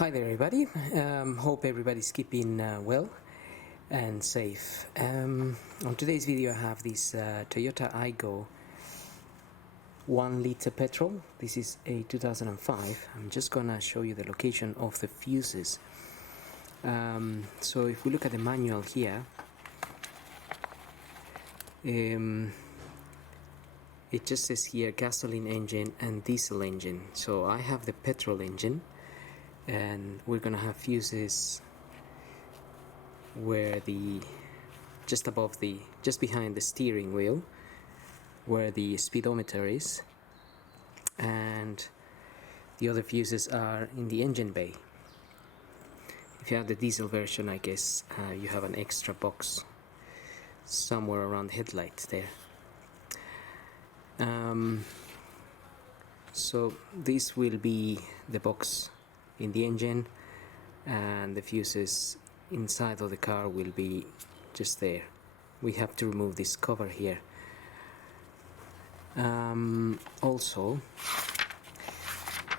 Hi there everybody, hope everybody's keeping well and safe. On today's video I have this Toyota Aygo 1 liter petrol. This is a 2005. I'm just gonna show you the location of the fuses. So if we look at the manual here, it just says here gasoline engine and diesel engine. So I have the petrol engine, and we're gonna have fuses where just behind the steering wheel, where the speedometer is, and the other fuses are in the engine bay. If you have the diesel version, I guess you have an extra box somewhere around the headlight there. So this will be the box in the engine, and the fuses inside of the car will be just there. We have to remove this cover here. Also,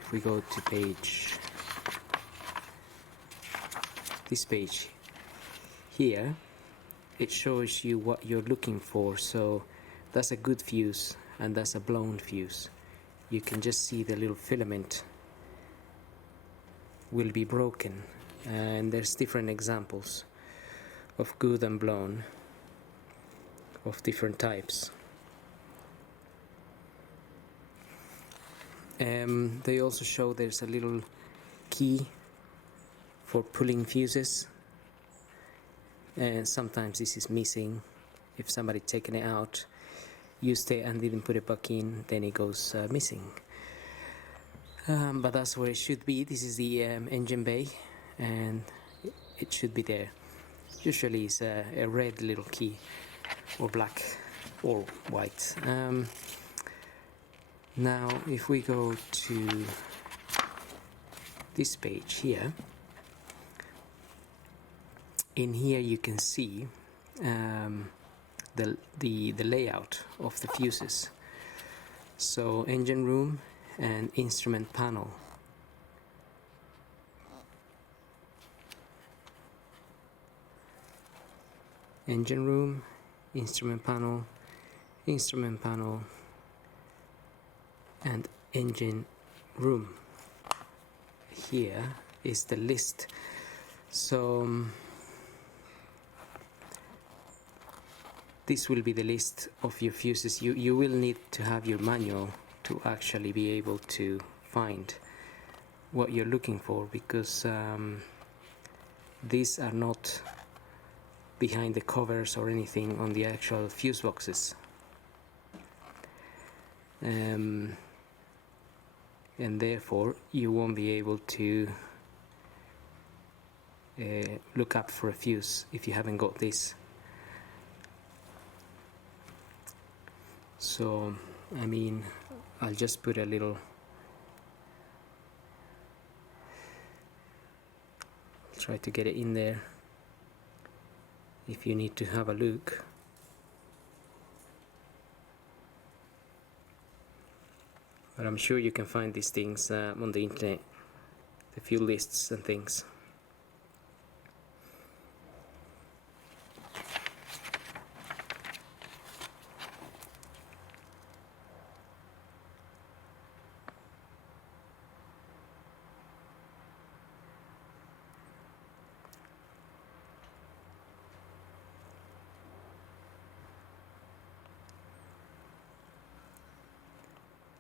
if we go to this page here, it shows you what you're looking for. So that's a good fuse and that's a blown fuse. You can just see the little filament will be broken, and there's different examples of good and blown of different types. They also show there's a little key for pulling fuses, and sometimes this is missing. If somebody taken it out, used it and didn't put it back in, then it goes missing. But that's where it should be. This is the engine bay, and it should be there. Usually it's a red little key, or black, or white. Now if we go to this page here, in here you can see the layout of the fuses. So engine room and instrument panel. Engine room, instrument panel, and engine room. Here is the list. So this will be the list of your fuses. You will need to have your manual to actually be able to find what you're looking for, because these are not behind the covers or anything on the actual fuse boxes, and therefore you won't be able to look up for a fuse if you haven't got this. So I mean, I'll just put a little, try to get it in there if you need to have a look. But I'm sure you can find these things on the internet, the fuel lists and things.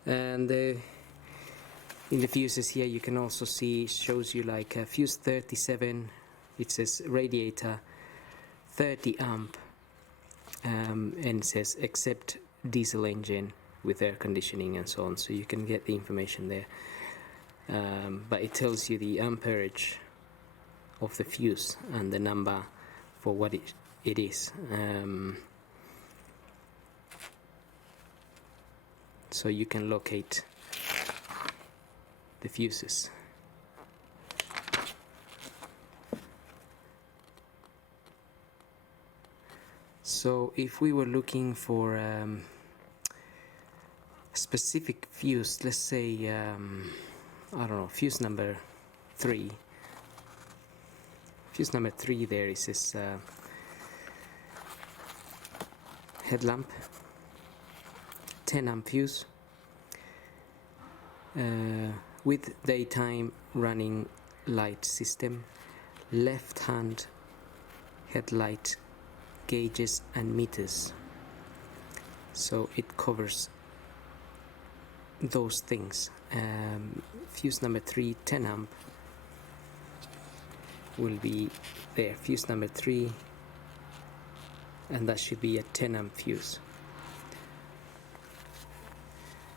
And in the fuses here you can also see, shows you like fuse 37, it says radiator 30 amp, and it says except diesel engine with air conditioning and so on, so you can get the information there. But it tells you the amperage of the fuse and the number for what it is. So you can locate the fuses. So if we were looking for specific fuse, let's say I don't know, fuse number 3, fuse number 3 there is this headlamp, 10 amp fuse with daytime running light system, left hand headlight gauges and meters, so it covers those things. Fuse number 3, 10 amp, will be there, fuse number 3, and that should be a 10 amp fuse.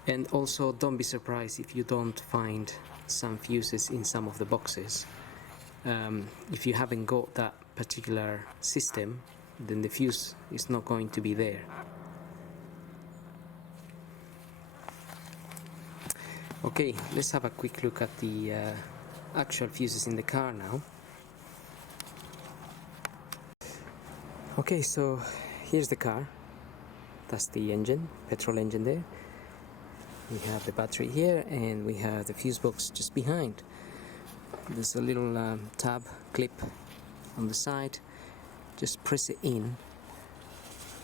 And also don't be surprised if you don't find some fuses in some of the boxes. If you haven't got that particular system, then the fuse is not going to be there. Okay, let's have a quick look at the actual fuses in the car now. Okay, so here's the car. That's the engine, petrol engine there. We have the battery here, and we have the fuse box just behind. There's a little tab clip on the side. Just press it in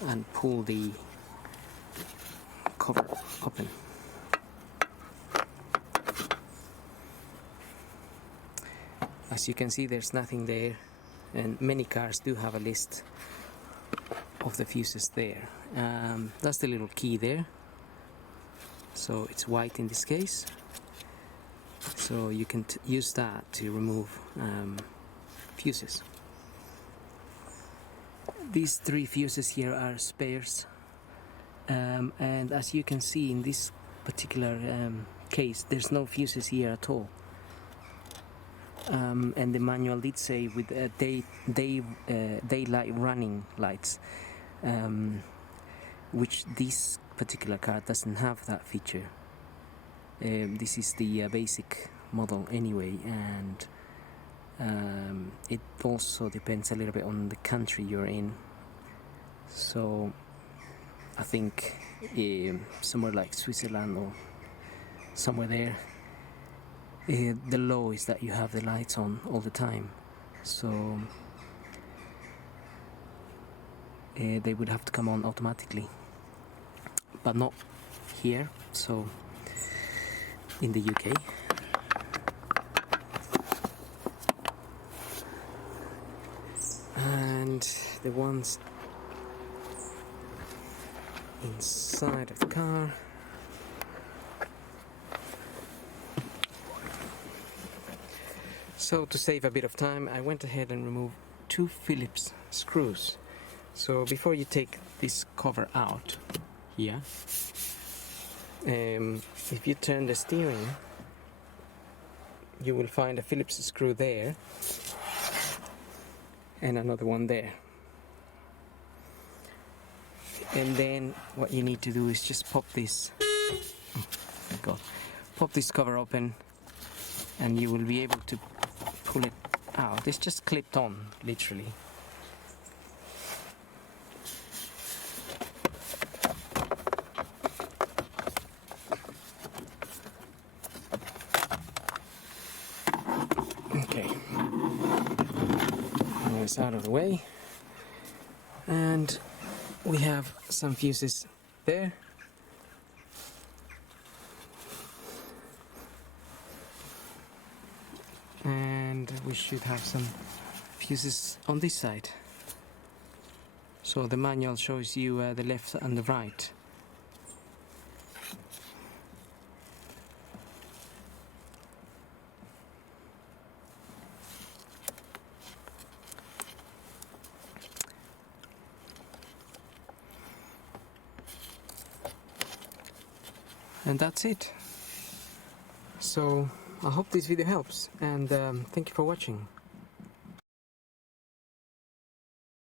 and pull the cover open. As you can see, there's nothing there, and many cars do have a list of the fuses there. That's the little key there, so it's white in this case, so you can use that to remove fuses. These 3 fuses here are spares, and as you can see in this particular case, there's no fuses here at all. And the manual did say with daylight running lights, which this particular car doesn't have that feature. This is the basic model anyway, and it also depends a little bit on the country you're in. So I think somewhere like Switzerland or somewhere there, the law is that you have the lights on all the time, so they would have to come on automatically, but not here, so in the UK. And the ones inside of the car, so to save a bit of time, I went ahead and removed 2 Phillips screws. So before you take this cover out here, if you turn the steering, you will find a Phillips screw there and another one there. And then what you need to do is just pop this, pop this cover open, and you will be able to pull it out. It's just clipped on, literally. Okay, now it's out of the way, and we have some fuses there. And we should have some fuses on this side. So the manual shows you the left and the right. And that's it. So I hope this video helps, and thank you for watching.